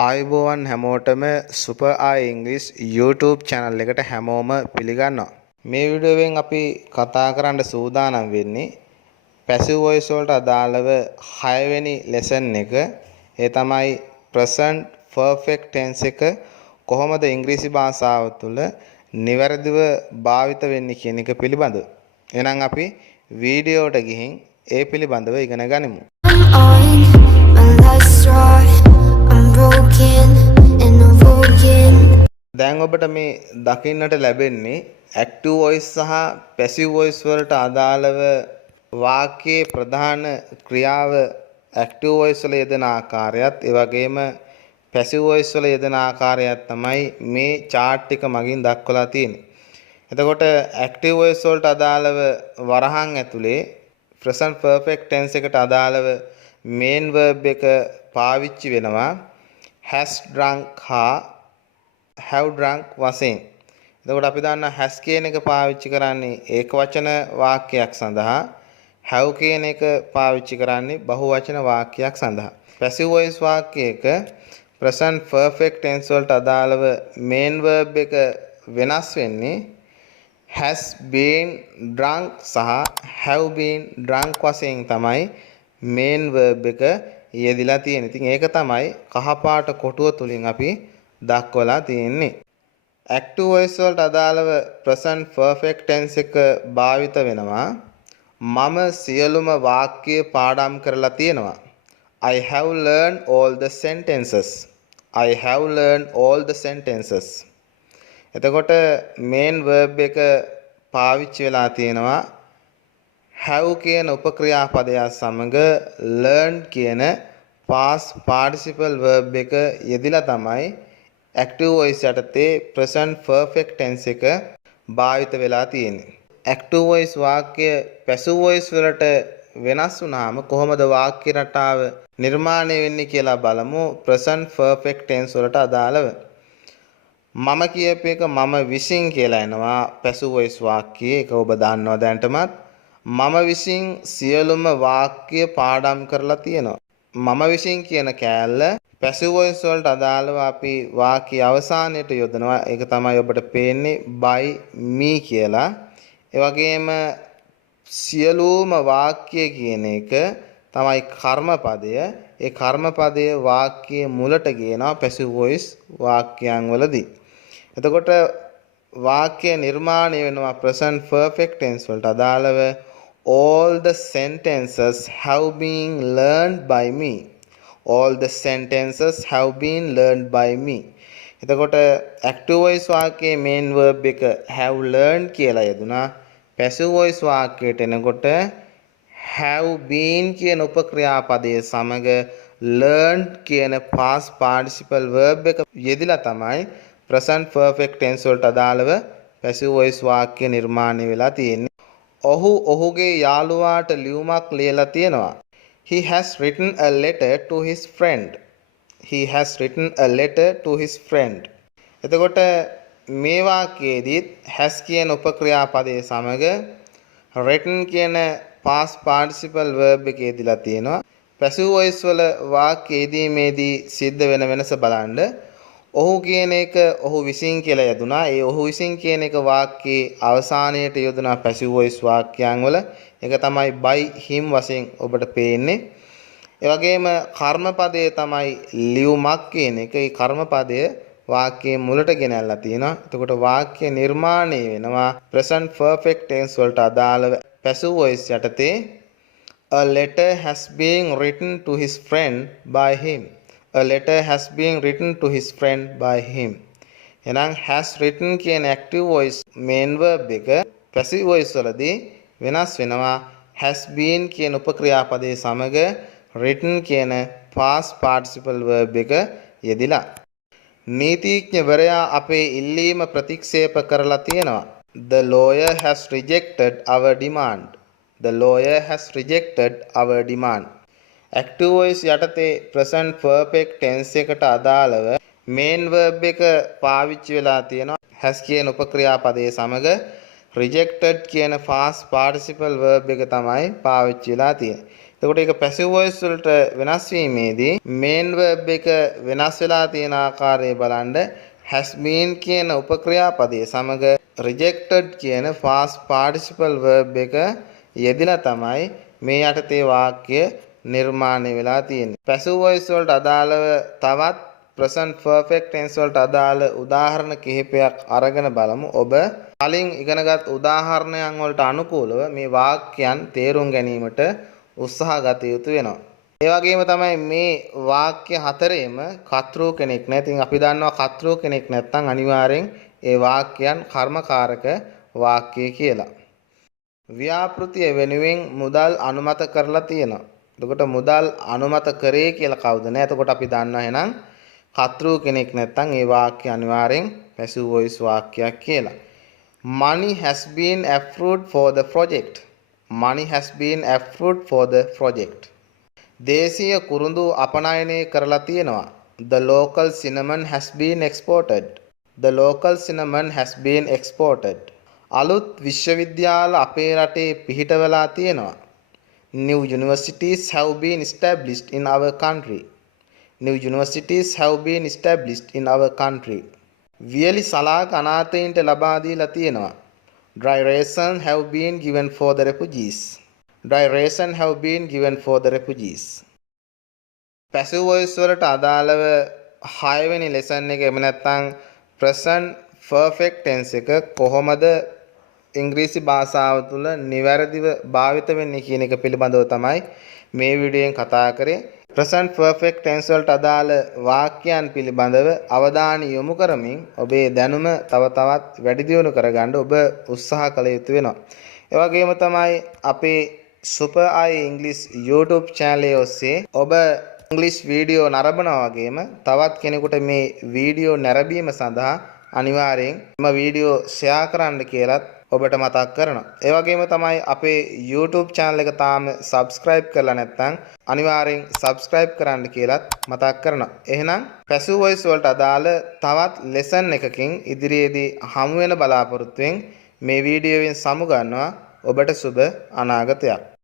ආයුබෝවන් හැමෝටම සුපර් ආයි ඉංග්‍රීසි YouTube channel එකට හැමෝම පිළිගන්නවා. මේ වීඩියෝවෙන් අපි කතා කරන්න සූදානම් වෙන්නේ passive voice වලට අදාළව 6 වෙනි lesson එක. ඒ තමයි present perfect tense එක කොහොමද ඉංග්‍රීසි භාෂාව තුළ නිවැරදිව භාවිත වෙන්නේ කියන එක පිළිබඳව. එහෙනම් අපි වීඩියෝවට ගිහින් ඒ පිළිබඳව ඉගෙන ගනිමු. දැන් ඔබට මේ දකින්නට ලැබෙන්නේ active voice සහ passive voice වලට අදාළව වාක්‍යයේ ප්‍රධාන ක්‍රියාව active voice වල යෙදෙන ආකාරයත් ඒ වගේම passive voice වල යෙදෙන ආකාරයත් තමයි මේ chart එක මගින් දක්වලා තියෙන්නේ. එතකොට active voice වලට අදාළව වරහන් ඇතුලේ present perfect tense එකට අදාළව main verb එක පාවිච්චි වෙනවා has drunk හා have drunk වශයෙන්. එතකොට අපි දන්නා has කියන එක පාවිච්චි කරන්නේ ඒක වචන වාක්‍යයක් සඳහා, have කියන එක පාවිච්චි කරන්නේ බහුවචන වාක්‍යයක් සඳහා. passive voice වාක්‍යයක present perfect tense වලට අදාළව main verb එක වෙනස් වෙන්නේ has been drunk සහ have been drunk වශයෙන් තමයි main verb එක යෙදিলা තියෙන්නේ. ඉතින් ඒක තමයි කහපාට කොටුව තුලින් අපි දක්වලා තියෙන්නේ. active voice වලට අදාළව present perfect tense එක භාවිත වෙනවා මම සියලුම වාක්‍ය පාඩම් කරලා තියෙනවා. I have learned all the sentences. I have learned all the sentences. එතකොට main verb එක පාවිච්චි වෙලා තියෙනවා have කියන උපක්‍රියාපදය සමග learn කියන past participle verb එක යෙදিলা තමයි active voice යටතේ present perfect tense එක භාවිත වෙලා තියෙන්නේ. active voice වාක්‍ය passive voice වලට වෙනස් වුණාම කොහොමද වාක්‍ය රටාව නිර්මාණය වෙන්නේ කියලා බලමු present perfect tense වලට අදාළව. මම කියප එක මම විසින් කියලා එනවා passive voice වාක්‍යයේ. ඒක ඔබ දන්නවා දැනටමත්. මම විසින් සියලුම වාක්‍ය පාඩම් කරලා තියෙනවා. මම විසින් කියන කෑල්ල passive voice වලට අදාළව අපි වාක්‍ය අවසානයේට යොදනවා. ඒක තමයි ඔබට පේන්නේ by me කියලා. ඒ වගේම සියලුම වාක්‍ය කියන එක තමයි කර්මපදය. ඒ කර්මපදය වාක්‍යයේ මුලට ගේනවා passive voice වාක්‍යයන් වලදී. එතකොට වාක්‍ය නිර්මාණය වෙනවා present perfect tense වලට අදාළව all the sentences have been learned by me. All the sentences have been learned by me. එතකොට active voice වාක්‍යයේ main verb එක have learned කියලා යෙදුනා. passive voice වාක්‍යයට එනකොට have been කියන උපක්‍රියාපදයේ සමග learned කියන past participle verb එක යෙදিলা තමයි present perfect tense වලට අදාළව passive voice වාක්‍ය නිර්මාණය වෙලා තියෙන්නේ. ඔහු ඔහුගේ යාළුවාට ලියුමක් ලියලා තියෙනවා. He has written a letter to his friend. He has written a letter to his friend. එතකොට මේ වාක්‍යයේදී has කියන උපක්‍රියාපදයේ සමග written කියන past participle verb එක යෙදিলা තියෙනවා. passive voice වල වාක්‍යයේදී මේදී සිද්ධ වෙන වෙනස බලන්න. ඔහු කියන එක ඔහු විසින් කියලා යෙදුනා. ඒ ඔහු විසින් කියන එක වාක්‍යයේ අවසානයේට යොදනා passive voice වාක්‍යයන් වල ඒක තමයි by him වශයෙන් ඔබට පේන්නේ. ඒ වගේම කර්මපදයේ තමයි ලියුමක් කියන එක. ඒ කර්මපදය වාක්‍යයේ මුලට ගෙනල්ලා තියෙනවා. එතකොට වාක්‍ය නිර්මාණය වෙනවා present perfect tense වලට අදාළව passive voice යටතේ a letter has been written to his friend by him. A letter has been written to his friend by him. එහෙනම් has written කියන active voice main verb එක passive voice වලදී වෙනස් වෙනවා has been කියන උපක්‍රියාපදයේ සමග written කියන past participle verb එක යෙදිලා. නීතිඥවරයා අපේ ඉල්ලීම ප්‍රතික්ෂේප කරලා තියෙනවා. The lawyer has rejected our demand. The lawyer has rejected our demand. active voice යටතේ present perfect tense එකට අදාළව main verb එක පාවිච්චි වෙලා තියෙනවා has කියන උපක්‍රියාපදයේ සමග rejected කියන past participle verb එක තමයි පාවිච්චි වෙලා තියෙන්නේ. එතකොට ඒක passive voice වලට වෙනස් වීමේදී main verb එක වෙනස් වෙලා තියෙන ආකාරය බලන්න has been කියන උපක්‍රියාපදයේ සමග rejected කියන past participle verb එක යෙදিলা තමයි මේ යටතේ වාක්‍ය නිර්මාණය වෙලා තියෙන්නේ. passive voice වලට අදාළව තවත් present perfect tense වලට අදාළ උදාහරණ කිහිපයක් අරගෙන බලමු. ඔබ කලින් ඉගෙනගත් උදාහරණයන් වලට අනුකූලව මේ වාක්‍යයන් තේරුම් ගැනීමට උත්සාහ ගත යුතු වෙනවා. ඒ වගේම තමයි මේ වාක්‍ය හතරේම කර්තෘ කෙනෙක් නැහැ. ඉතින් අපි දන්නවා කර්තෘ කෙනෙක් නැත්නම් අනිවාර්යෙන් ඒ වාක්‍යයන් කර්මකාරක වාක්‍ය කියලා. ව්‍යාපෘතිය වෙනුවෙන් මුදල් අනුමත කරලා තියෙනවා. එතකොට මුදල් අනුමත කරේ කියලා කවුද නැහැ. එතකොට අපි දන්නවා එහෙනම් කර්තෘ කෙනෙක් නැත්නම් ඒ වාක්‍ය අනිවාර්යෙන් passive voice වාක්‍යයක් කියලා. Money has been approved for the project. Money has been approved for the project. දේශීය කුරුඳු අපනයනය කරලා තියෙනවා. The local cinnamon has been exported. The local cinnamon has been exported. අලුත් විශ්වවිද්‍යාල අපේ රටේ පිහිටවලා තියෙනවා. New universities have been established in our country. New universities have been established in our country. වියලි සලාක අනාථයින්ට ලබා දීලා තියෙනවා. Dry ration have been given for the refugees. Dry ration have been given for the refugees. passive voice වලට අදාළව 6 වෙනි lesson එක එහෙම නැත්නම් present perfect tense එක කොහොමද ඉංග්‍රීසි භාෂාව තුළ නිවැරදිව භාවිත වෙන්නේ කියන එක පිළිබඳව තමයි මේ වීඩියෝෙන් කතා කරේ. present perfect tense වලට අදාළ වාක්‍යයන් පිළිබඳව අවධානය යොමු කරමින් ඔබේ දැනුම තව තවත් වැඩි දියුණු කරගන්න ඔබ උත්සාහ කළ යුතු වෙනවා. ඒ වගේම තමයි අපේ Super I English YouTube channel එකේ ඔස්සේ ඔබ ඉංග්‍රීසි වීඩියෝ නරඹනවා වගේම තවත් කෙනෙකුට මේ වීඩියෝ නැරඹීම සඳහා අනිවාර්යෙන් මේ වීඩියෝ ෂෙයා කරන්න කියලාත් ඔබට මතක් කරනවා. ඒ වගේම තමයි අපේ YouTube channel එක තාම subscribe කරලා නැත්නම් අනිවාර්යෙන් subscribe කරන්න කියලාත් මතක් කරනවා. එහෙනම් passive voice වලට අදාළ තවත් lesson එකකින් ඉදිරියේදී හමු වෙන බලාපොරොත්තුෙන් මේ වීඩියෝවෙන් සමු ගන්නවා. ඔබට සුබ අනාගතයක්.